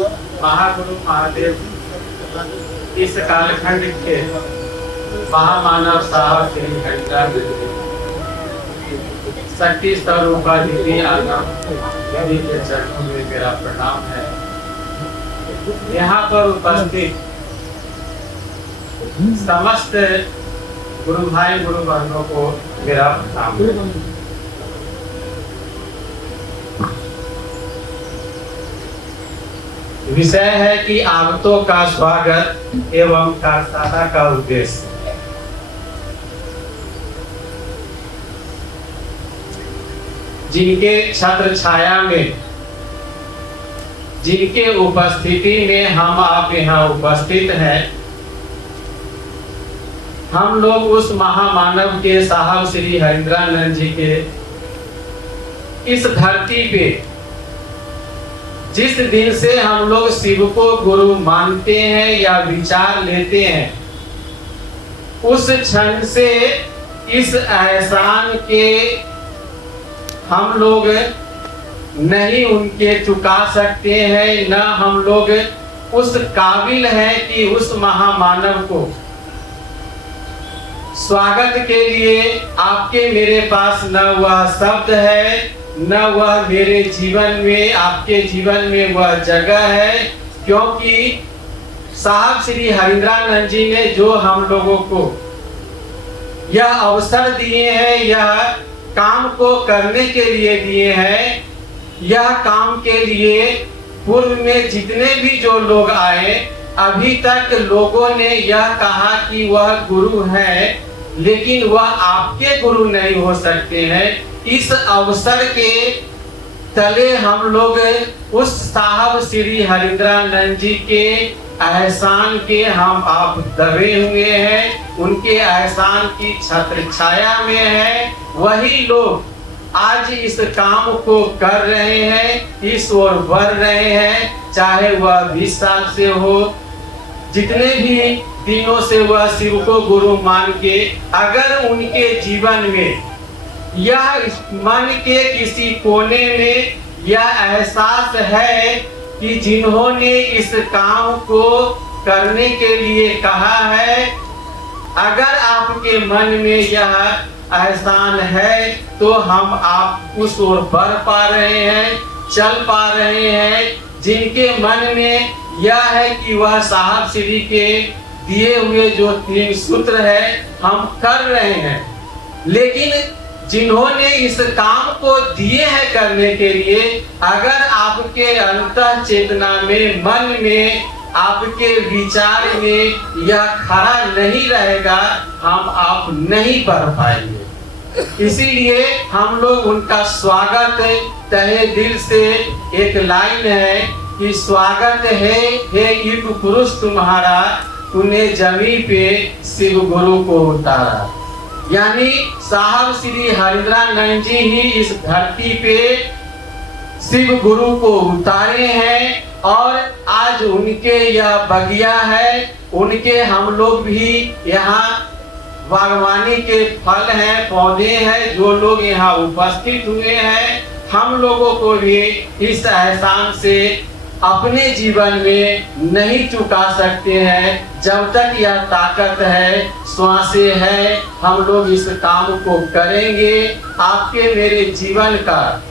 महागुरु महादेव इस कालखंड के महामानव साहब श्री हरिद्रास शक्ति स्वरूपा दीदी आगम दीदी के चरणों में मेरा प्रणाम है। यहाँ पर उपस्थित समस्त गुरु भाई गुरु बहनों को मेरा प्रणाम है। विषय है कि आगतों का स्वागत एवं कार्यशाला का उद्देश्य। जिनके छत्र छाया में, जिनके उपस्थिति में हम आप यहाँ उपस्थित हैं, हम लोग उस महामानव के साहब श्री हरिद्रानंद जी के इस धरती पे जिस दिन से हम लोग शिव को गुरु मानते हैं या विचार लेते हैं, उस क्षण से इस एहसान के हम लोग नहीं उनके चुका सकते हैं, न हम लोग उस काबिल हैं कि उस महामानव को स्वागत के लिए आपके मेरे पास न वह शब्द है, न वह मेरे जीवन में, आपके जीवन में वह जगह है। क्योंकि साहब श्री हरिद्रानंद जी ने जो हम लोगों को यह अवसर दिए हैं, यह काम को करने के लिए दिए हैं, यह काम के लिए पूर्व में जितने भी जो लोग आए, अभी तक लोगों ने यह कहा कि वह गुरु है, लेकिन वह आपके गुरु नहीं हो सकते हैं। इस अवसर के तले हम लोग उस साहब श्री हरिद्रानंद जी के एहसान के हम आप दबे हुए हैं, उनके एहसान की छत्र छाया में है। वही लोग आज इस काम को कर रहे हैं, इस ओर बढ़ रहे हैं, चाहे वह 20 साल से हो, जितने भी दिनों से वह शिव को गुरु मान के, अगर उनके जीवन में यह मन के किसी कोने में यह एहसास है कि जिन्होंने इस काम को करने के लिए कहा है, अगर आपके मन में यह एहसान है तो हम आप उस ओर बढ़ पा रहे हैं, चल पा रहे हैं। जिनके मन में यह है कि वह साहब श्री के दिए हुए जो 3 सूत्र है हम कर रहे हैं, लेकिन जिन्होंने इस काम को दिए हैं करने के लिए, अगर आपके अंतः चेतना में, मन में, आपके विचार में यह खड़ा नहीं रहेगा, हम आप नहीं पढ़ पाएंगे। इसीलिए हम लोग उनका स्वागत तहे दिल से, एक लाइन है कि स्वागत है हे युग पुरुष तुम्हारा, तूने जमी पे शिव गुरु को उतारा। यानी साहब श्री हरिद्रानंद जी ही इस धरती पे शिव गुरु को उतारे हैं, और आज उनके यह बगिया है, उनके हम लोग भी यहाँ बागवानी के फल हैं, पौधे हैं, जो लोग यहाँ उपस्थित हुए हैं, हम लोगों को भी इस एहसान से अपने जीवन में नहीं चुका सकते हैं। जब तक यह ताकत है, श्वासें है, हम लोग इस काम को करेंगे। आपके मेरे जीवन का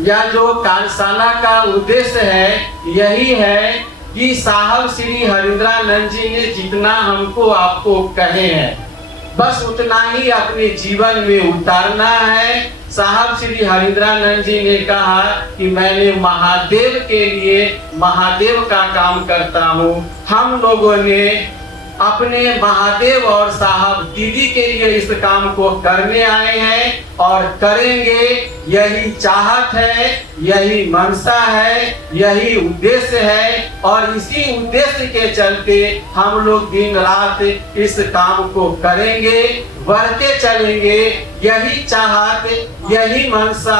या जो कार्यशाला का उद्देश्य है, यही है कि साहब श्री हरिद्रानंद जी ने जितना हमको आपको कहे हैं, बस उतना ही अपने जीवन में उतारना है। साहब श्री हरिद्रानंद जी ने कहा कि मैंने महादेव के लिए महादेव का काम करता हूँ। हम लोगों ने अपने महादेव और साहब दीदी के लिए इस काम को करने आए हैं और करेंगे। यही चाहत है, यही मनसा है, यही उद्देश्य है, और इसी उद्देश्य के चलते हम लोग दिन रात इस काम को करेंगे। बढ़ते चलेंगे। यही चाहत, यही मनसा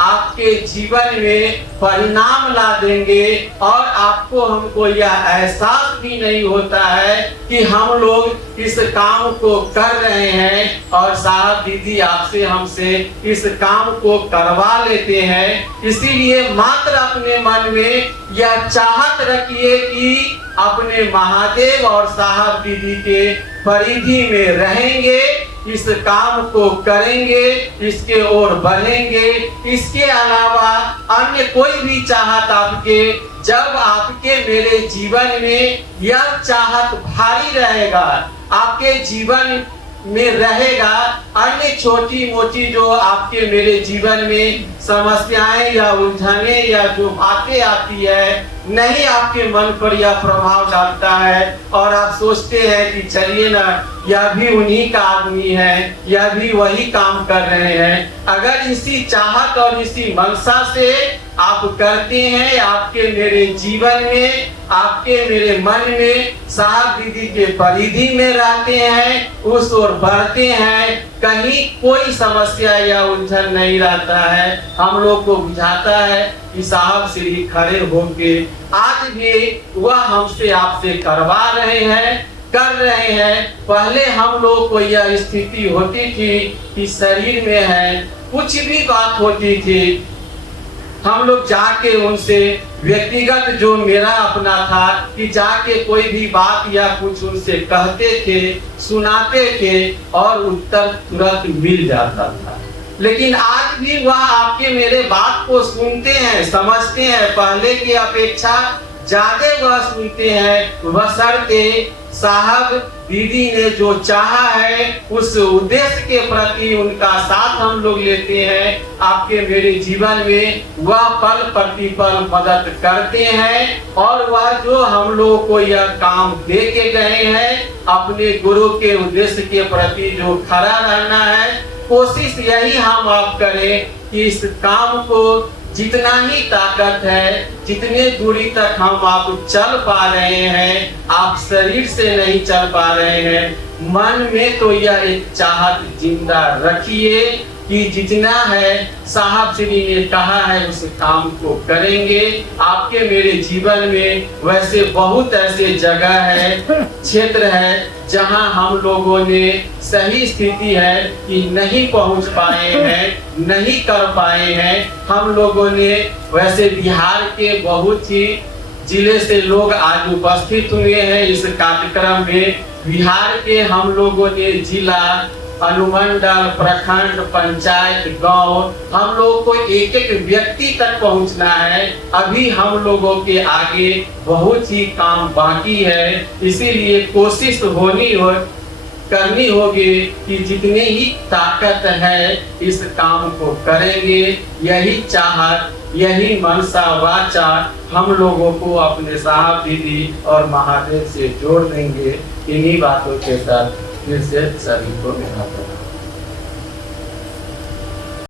आपके जीवन में परिणाम ला देंगे और आपको हमको यह एहसास भी नहीं होता है कि हम लोग इस काम को कर रहे हैं और साहब दीदी आपसे हमसे इस काम को करवा लेते हैं। इसीलिए मात्र अपने मन में यह चाहत रखिए कि अपने महादेव और साहब दीदी के परिधि में रहेंगे, इस काम को करेंगे, इसके ओर बढ़ेंगे। इसके अलावा अन्य कोई भी चाहत आपके, जब आपके मेरे जीवन में यह चाहत भारी रहेगा, आपके जीवन में रहेगा, अन्य छोटी मोटी जो आपके मेरे जीवन में समस्याएं या उलझने या जो बातें आती है, नहीं आपके मन पर यह प्रभाव डालता है और आप सोचते हैं कि चलिए ना, यह भी उन्हीं का आदमी है, यह भी वही काम कर रहे हैं। अगर इसी चाहत और इसी मनसा से आप करते हैं, आपके मेरे जीवन में, आपके मेरे मन में साहब दीदी के परिधि में रहते हैं, उस ओर बढ़ते हैं, कहीं कोई समस्या या उलझन नहीं रहता है। हम लोग को बुझाता है कि साहब श्री खड़े होके आज भी वह हमसे आपसे करवा रहे हैं, कर रहे हैं। पहले हम लोग को यह स्थिति होती थी कि शरीर में है, कुछ भी बात होती थी, हम लोग जाके उनसे व्यक्तिगत जो मेरा अपना था कि जाके कोई भी बात या कुछ उनसे कहते थे, सुनाते थे और उत्तर तुरंत मिल जाता था। लेकिन आज भी वह आपके मेरे बात को सुनते हैं, समझते हैं, पहले की अपेक्षा ज्यादा वह सुनते हैं, बशर्ते साहब दीदी ने जो चाहा है उस उद्देश्य के प्रति उनका साथ हम लोग लेते हैं। आपके मेरे जीवन में वह पल प्रतिपल मदद करते हैं और वह जो हम लोग को यह काम दे के गए हैं, अपने गुरु के उद्देश्य के प्रति जो खड़ा रहना है, कोशिश यही हम आप करें कि इस काम को जितना ही ताकत है, जितने दूरी तक हम आप चल पा रहे हैं, आप शरीर से नहीं चल पा रहे हैं, मन में तो यह एक चाहत जिंदा रखिए कि जितना है साहब श्री ने कहा है उस काम को करेंगे। आपके मेरे जीवन में वैसे बहुत ऐसे जगह है, क्षेत्र है जहां हम लोगों ने सही स्थिति है कि नहीं पहुंच पाए हैं, नहीं कर पाए हैं। हम लोगों ने वैसे बिहार के बहुत ही जिले से लोग आज उपस्थित हुए हैं इस कार्यक्रम में। बिहार के हम लोगों ने जिला, अनुमंडल, प्रखंड, पंचायत, गांव, हम लोग को एक एक व्यक्ति तक पहुंचना है। अभी हम लोगों के आगे बहुत ही काम बाकी है, इसीलिए कोशिश करनी होगी कि जितनी ही ताकत है इस काम को करेंगे। यही चाहत, यही मनसा वाचा हम लोगों को अपने साहब दीदी और महादेव से जोड़ देंगे। इन्हीं बातों के साथ फिर से सभी को मेरा प्रणाम।